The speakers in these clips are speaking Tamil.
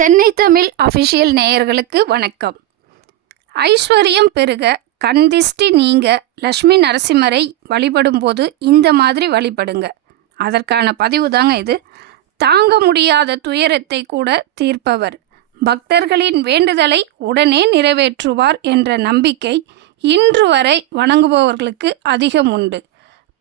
சென்னை தமிழ் அஃபிஷியல் நேயர்களுக்கு வணக்கம். ஐஸ்வர்யம் பெருக, கண் திஷ்டி நீங்க லக்ஷ்மி நரசிம்மரை வழிபடும்போது இந்த மாதிரி வழிபடுங்க. அதற்கான பதிவு தாங்க இது. தாங்க முடியாத துயரத்தை கூட தீர்ப்பவர், பக்தர்களின் வேண்டுதலை உடனே நிறைவேற்றுவார் என்ற நம்பிக்கை இன்று வரை வணங்குபவர்களுக்கு அதிகம் உண்டு.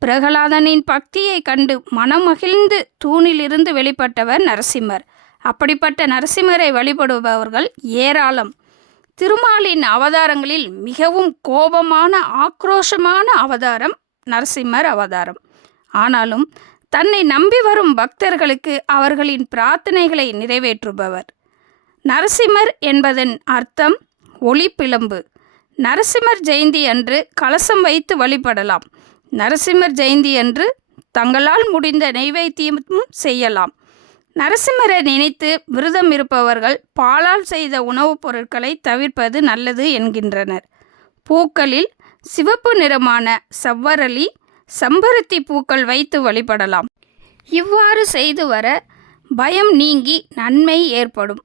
பிரகலாதனின் பக்தியை கண்டு மனமகிழ்ந்து தூணிலிருந்து வெளிப்பட்டவர் நரசிம்மர். அப்படிப்பட்ட நரசிம்மரை வழிபடுபவர்கள் ஏராளம். திருமாலின் அவதாரங்களில் மிகவும் கோபமான ஆக்ரோஷமான அவதாரம் நரசிம்மர் அவதாரம். ஆனாலும் தன்னை நம்பி வரும் பக்தர்களுக்கு அவர்களின் பிரார்த்தனைகளை நிறைவேற்றுபவர். நரசிம்மர் என்பதன் அர்த்தம் ஒளிப்பிழம்பு. நரசிம்மர் ஜெயந்தி அன்று கலசம் வைத்து வழிபடலாம். நரசிம்மர் ஜெயந்தி அன்று தங்களால் முடிந்த நைவேத்தியமும் செய்யலாம். நரசிம்மரை நினைத்து விரதம் இருப்பவர்கள் பாலால் செய்த உணவுப் பொருட்களை தவிர்ப்பது நல்லது என்கின்றனர். பூக்களில் சிவப்பு நிறமான செவ்வரளி, செம்பருத்தி பூக்கள் வைத்து வழிபடலாம். இவ்வாறு செய்து வர பயம் நீங்கி நன்மை ஏற்படும்.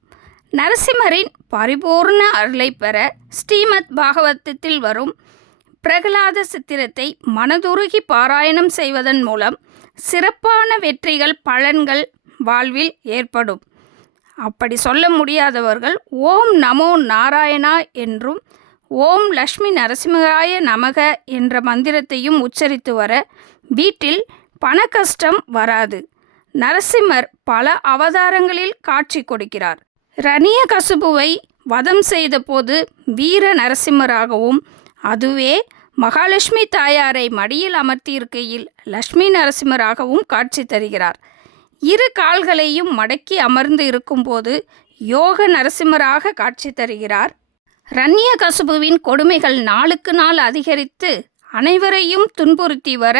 நரசிம்மரின் பரிபூர்ண அருளை பெற ஸ்ரீமத் பாகவதத்தில் வரும் பிரகலாத சித்திரத்தை மனதுருகி பாராயணம் செய்வதன் மூலம் சிறப்பான வெற்றிகள் பலன்கள் வாழ்வில் ஏற்படும். அப்படி சொல்ல முடியாதவர்கள் ஓம் நமோ நாராயணா என்றும் ஓம் லக்ஷ்மி நரசிம்மராய நமக என்ற மந்திரத்தையும் உச்சரித்து வர வீட்டில் பண கஷ்டம் வராது. நரசிம்மர் பல அவதாரங்களில் காட்சி கொடுக்கிறார். இரணியகசிபுவை வதம் செய்த போது வீர நரசிம்மராகவும், அதுவே மகாலட்சுமி தாயாரை மடியில் அமர்த்தியிருக்கையில் லக்ஷ்மி நரசிம்மராகவும் காட்சி தருகிறார். இரு கால்களையும் மடக்கி அமர்ந்து இருக்கும்போது யோக நரசிம்மராக காட்சி தருகிறார். இரணியகசிபுவின் கொடுமைகள் நாளுக்கு நாள் அதிகரித்து அனைவரையும் துன்புறுத்தி வர,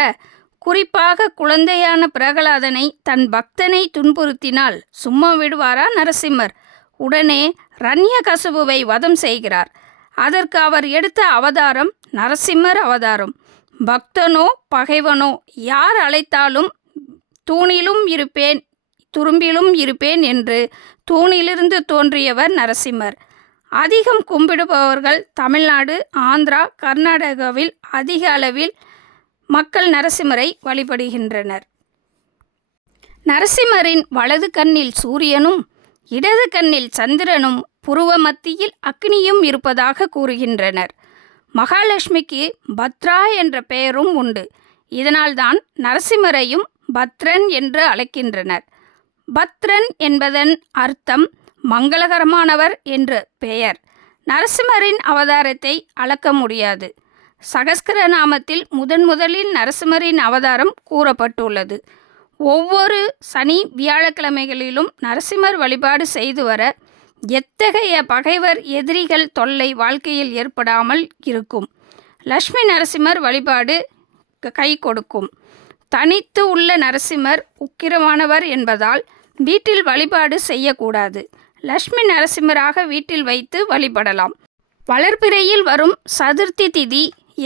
குறிப்பாக குழந்தையான பிரகலாதனை தன் பக்தனை துன்புறுத்தினால் சும்மா விடுவாரா நரசிம்மர்? உடனே இரணியகசிபுவை வதம் செய்கிறார். அதற்கு அவர் எடுத்த அவதாரம் நரசிம்மர் அவதாரம். பக்தனோ பகைவனோ யார் அழைத்தாலும் தூணிலும் இருப்பேன் துரும்பிலும் இருப்பேன் என்று தூணிலிருந்து தோன்றியவர் நரசிம்மர். அதிகம் கும்பிடுபவர்கள் தமிழ்நாடு, ஆந்திரா, கர்நாடகாவில் அதிக அளவில் மக்கள் நரசிம்மரை வழிபடுகின்றனர். நரசிம்மரின் வலது கண்ணில் சூரியனும் இடது கண்ணில் சந்திரனும் புருவ மத்தியில் அக்னியும் இருப்பதாக கூறுகின்றனர். மகாலட்சுமிக்கு பத்ரா என்ற பெயரும் உண்டு. இதனால்தான் நரசிம்மரையும் பத்ரன் என்று அழைக்கின்றனர். பத்ரன் என்பதன் அர்த்தம் மங்களகரமானவர் என்று பெயர். நரசிம்மரின் அவதாரத்தை அளக்க முடியாது. சகஸ்கரநாமத்தில் முதலில் நரசிம்மரின் அவதாரம் கூறப்பட்டுள்ளது. ஒவ்வொரு சனி வியாழக்கிழமைகளிலும் நரசிம்மர் வழிபாடு செய்து வர எத்தகைய பகைவர் எதிரிகள் தொல்லை வாழ்க்கையில் ஏற்படாமல் இருக்கும். லக்ஷ்மி நரசிம்மர் வழிபாடு கை கொடுக்கும். தனித்து உள்ள நரசிம்மர் உக்கிரமானவர் என்பதால் வீட்டில் வழிபாடு செய்யக்கூடாது. லக்ஷ்மி நரசிம்மராக வீட்டில் வைத்து வழிபடலாம். வளர்பிறையில் வரும் சதுர்த்தி திதி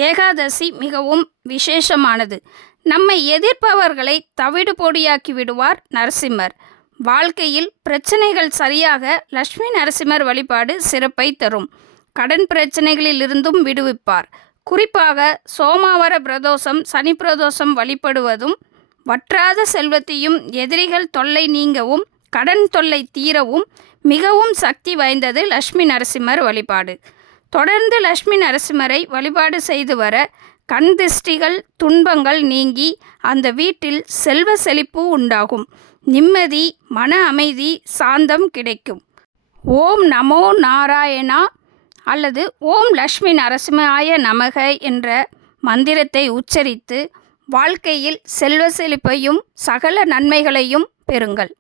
ஏகாதசி மிகவும் விசேஷமானது. நம்மை எதிர்ப்பவர்களை தவிடு பொடியாக்கி விடுவார் நரசிம்மர். வாழ்க்கையில் பிரச்சனைகள் சரியாக லக்ஷ்மி நரசிம்மர் வழிபாடு சிறப்பை தரும். கடன் பிரச்சனைகளில் இருந்தும் விடுவிப்பார். குறிப்பாக சோமாவர பிரதோஷம், சனி பிரதோஷம் வழிபடுவதும் வற்றாத செல்வத்தையும் எதிரிகள் தொல்லை நீங்கவும் கடன் தொல்லை தீரவும் மிகவும் சக்தி வாய்ந்தது லக்ஷ்மி நரசிம்மர் வழிபாடு. தொடர்ந்து லக்ஷ்மி நரசிம்மரை வழிபாடு செய்து வர கண் திஷ்டிகள் துன்பங்கள் நீங்கி அந்த வீட்டில் செல்வ செழிப்பு உண்டாகும். நிம்மதி, மன அமைதி, சாந்தம் கிடைக்கும். ஓம் நமோ நாராயணா அல்லது ஓம் லக்ஷ்மி நரசிம்மாய நமக என்ற மந்திரத்தை உச்சரித்து வாழ்க்கையில் செல்வ செழிப்பையும் சகல நன்மைகளையும் பெறுங்கள்.